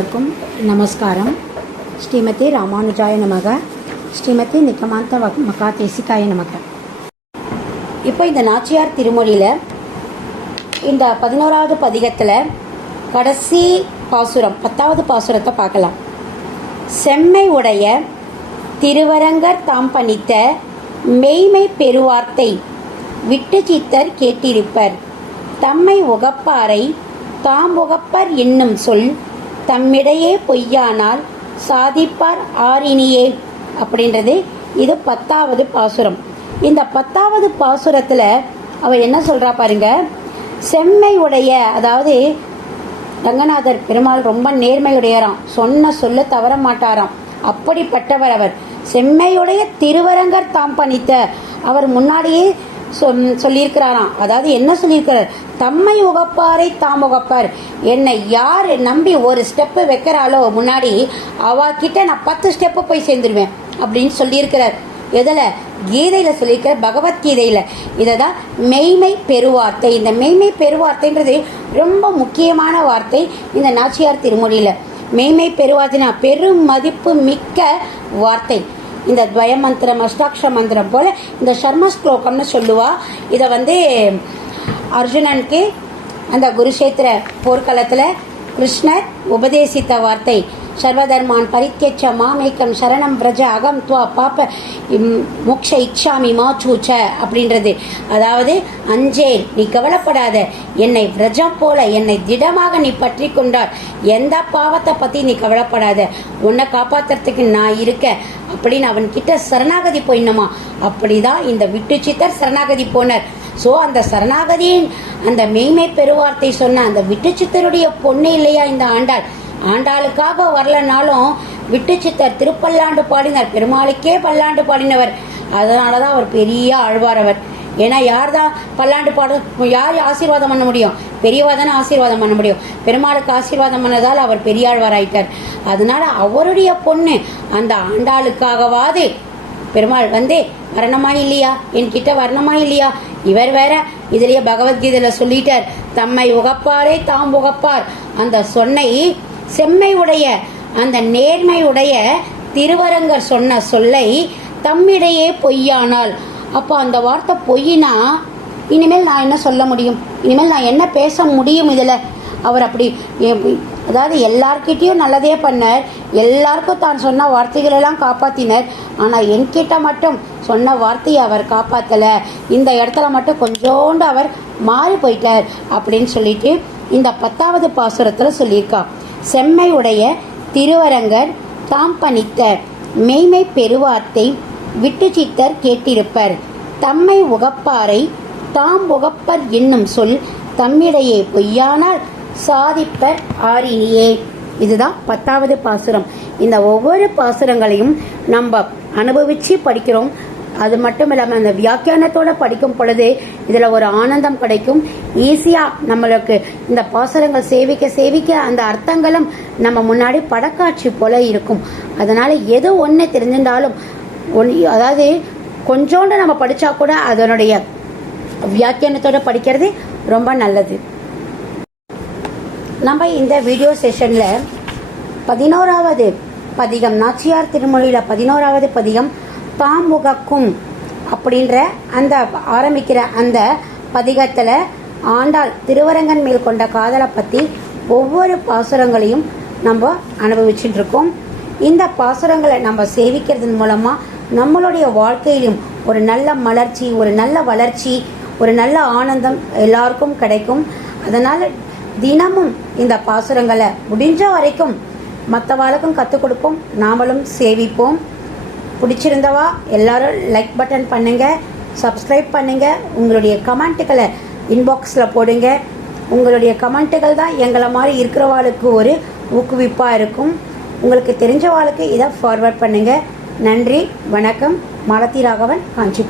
எல்லாருக்கும் நமஸ்காரம். ஸ்ரீமதி ராமானுஜாய நமக. ஸ்ரீமதி நிக்கமாந்த வக்- மகா தேசிகாய நமக. இப்போ இந்த நாச்சியார் திருமொழியில் இந்த பதினோராவது பதிகத்தில் கடைசி பாசுரம் பத்தாவது பாசுரத்தை பார்க்கலாம். செம்மை உடைய திருவரங்கர் தாம் பணித்த மெய்மை பெருவார்த்தை விட்டு சித்தர் கேட்டிருப்பர். தம்மை உகப்பாரை தாம் உகப்பர் என்னும் சொல் தம்மிடையே பொய்யானால் சாதிப்பார் ஆரினியே அப்படின்றது இது பத்தாவது பாசுரம். இந்த பத்தாவது பாசுரத்தில் அவ என்ன சொல்கிறா பாருங்க? செம்மை உடைய அதாவது ரங்கநாதர் பெருமாள் ரொம்ப நேர்மையுடையராம். சொன்ன சொல்ல தவற மாட்டாராம். அப்படிப்பட்டவர் அவர். செம்மையுடைய திருவரங்கர் தாம் பணித்த. அவர் முன்னாடியே சொல்- சொல்லியிருக்கிறாராம். அதாவது என்ன சொல்லியிருக்கிறார்? தம்மை உகப்பாரை தாம் உகப்பார். என்னை யார் நம்பி ஒரு ஸ்டெப்பு வைக்கிறாளோ முன்னாடி அவகிட்ட நான் பத்து ஸ்டெப்பு போய் சேர்ந்துருவேன் அப்படின்னு சொல்லியிருக்கிறார். எதில்? கீதையில் சொல்லியிருக்கிற பகவத்கீதையில் இதை தான் மெய்மை பெருவார்த்தை. இந்த மெய்மை பெருவார்த்தைன்றது ரொம்ப முக்கியமான வார்த்தை இந்த நாச்சியார் திருமொழியில். மெய்மை பெருவார்த்தைனா பெரும் மதிப்பு மிக்க வார்த்தை. இந்த துவய மந்திரம் அஷ்டாட்ச மந்திரம் போல் இந்த சர்ம ஸ்லோகம்னு சொல்லுவா. இதை வந்து அர்ஜுனனுக்கு அந்த குருஷேத்திர போர்க்களத்தில் கிருஷ்ணர் உபதேசித்த வார்த்தை. சர்வதர்மான் பரித்தியச்ச மாமேக்கம் சரணம் பிரஜ அகம் துவா பாப்ப இம், மோக்ஷ இச்சாமி மாச்சூச்ச அப்படின்றது. அதாவது அஞ்சே நீ கவலைப்படாத என்னை விரஜம் போல என்னை திடமாக நீ பற்றி கொண்டால் எந்த பாவத்தை பற்றி நீ கவலைப்படாத. உன்னை காப்பாத்துறதுக்கு நான் இருக்க. அப்படின்னு அவன் கிட்ட சரணாகதி போயிடணுமா? அப்படிதான் இந்த விட்டு சித்தர் சரணாகதி போனார். ஸோ அந்த சரணாகதியின் அந்த மெய்மை பெருவார்த்தை சொன்ன அந்த விட்டு சித்தருடைய பொண்ணு இல்லையா இந்த ஆண்டாள்? ஆண்டாளுக்காக வரலனாலும் விட்டு சித்தர் திருப்பல்லாண்டு பாடினார். பெருமாளுக்கே பல்லாண்டு பாடினவர். அதனால தான் அவர் பெரிய ஆழ்வார் அவர். ஏன்னா யார் தான் பல்லாண்டு பாட யார் ஆசீர்வாதம் பண்ண முடியும்? பெரியவா தானே ஆசீர்வாதம் பண்ண முடியும். பெருமாளுக்கு ஆசீர்வாதம் பண்ணதால் அவர் பெரியாழ்வார் ஆயிட்டார் அதனால அவருடைய பொண்ணு அந்த ஆண்டாளுக்காகவாது பெருமாள் வந்து வரணுமா இல்லையா? என்கிட்ட வரணுமா இல்லையா? இவர் வேற இதுலயே பகவத்கீதையில சொல்லிட்டார். தம்மை உகப்பாரே தாம் உகப்பார். அந்த சொன்னை செம்மை உடைய அந்த நேர்மை உடைய திருவரங்கர் சொன்ன சொல்லை தம்மிடையே பொய்யானால் அப்போ அந்த வார்த்தை பொய்னா இனிமேல் நான் என்ன சொல்ல முடியும்? இனிமேல் நான் என்ன பேச முடியும் இதில்? அவர் அப்படி எ- அதாவது எல்லார்கிட்டேயும் நல்லதே பண்ணார். எல்லாருக்கும் தான் சொன்ன வார்த்தைகளெல்லாம் எல்லாம் ஆனால் என்கிட்ட மட்டும் சொன்ன வார்த்தையை அவர் காப்பாற்றலை இந்த இடத்துல மட்டும் கொஞ்சோண்டு அவர் மாறி போயிட்டார் அப்படின்னு சொல்லிட்டு இந்த பத்தாவது பாசுரத்தில் சொல்லியிருக்கா. செம்மையுடைய திருவரங்கர் தாம் பணித்த மெய்மை பெருவார்த்தை விட்டுச்சித்தர் கேட்டிருப்பர். தம்மை உகப்பாரை தாம் உகப்பர் என்னும் சொல் தம்மிடையே பொய்யானால் சாதிப்பர் ஆரினியே இதுதான் பத்தாவது பாசுரம். இந்த ஒவ்வொரு பாசுரங்களையும் நம்ம அனுபவித்து படிக்கிறோம். அது மட்டும் இல்லாமல் அந்த வியாக்கியானத்தோட படிக்கும் பொழுது இதில் ஒரு ஆனந்தம் கிடைக்கும். ஈஸியாக நம்மளுக்கு இந்த பாசுரங்கள் சேவிக்க சேவிக்க அந்த அர்த்தங்களும் நம்ம முன்னாடி படக்காட்சி போல இருக்கும். அதனால எது ஒன்று தெரிஞ்சிருந்தாலும் ஒன் அதாவது கொஞ்சோண்டு நம்ம படித்தா கூட அதனுடைய வியாக்கியானத்தோட படிக்கிறது ரொம்ப நல்லது. நம்ம இந்த வீடியோ செஷனில் பதினோராவது பதிகம் நாச்சியார் திருமொழியில் பதினோராவது பதிகம் தாமுகக்கும் அப்படின்ற அந்த ஆரம்பிக்கிற அந்த பதிகத்தில் ஆண்டாள் திருவரங்கன் மேல் கொண்ட காதலை பற்றி ஒவ்வொரு பாசுரங்களையும் நம்ம அனுபவிச்சுட்டு இருக்கோம் இந்த பாசுரங்களை நம்ம சேவிக்கிறதன் மூலமாக நம்மளுடைய வாழ்க்கையிலும் ஒரு நல்ல மலர்ச்சி ஒரு நல்ல வளர்ச்சி ஒரு நல்ல ஆனந்தம் எல்லாருக்கும் கிடைக்கும். அதனால் தினமும் இந்த பாசுரங்களை முடிஞ்ச வரைக்கும் மற்றவாளுக்கும் கற்றுக் கொடுப்போம். நாமளும் சேவிப்போம். பிடிச்சிருந்தவா எல்லாரும் லைக் பட்டன் பண்ணுங்கள் சப்ஸ்கிரைப் பண்ணுங்கள் உங்களுடைய கமெண்ட்டுகளை இன்பாக்ஸில் போடுங்க. உங்களுடைய கமெண்ட்டுகள் தான் எங்களை மாதிரி இருக்கிறவாளுக்கு ஒரு ஊக்குவிப்பாக இருக்கும். உங்களுக்கு தெரிஞ்சவாளுக்கு இதை ஃபார்வர்ட் பண்ணுங்கள் நன்றி வணக்கம். மாலதி ராகவன் காஞ்சிபுரம்.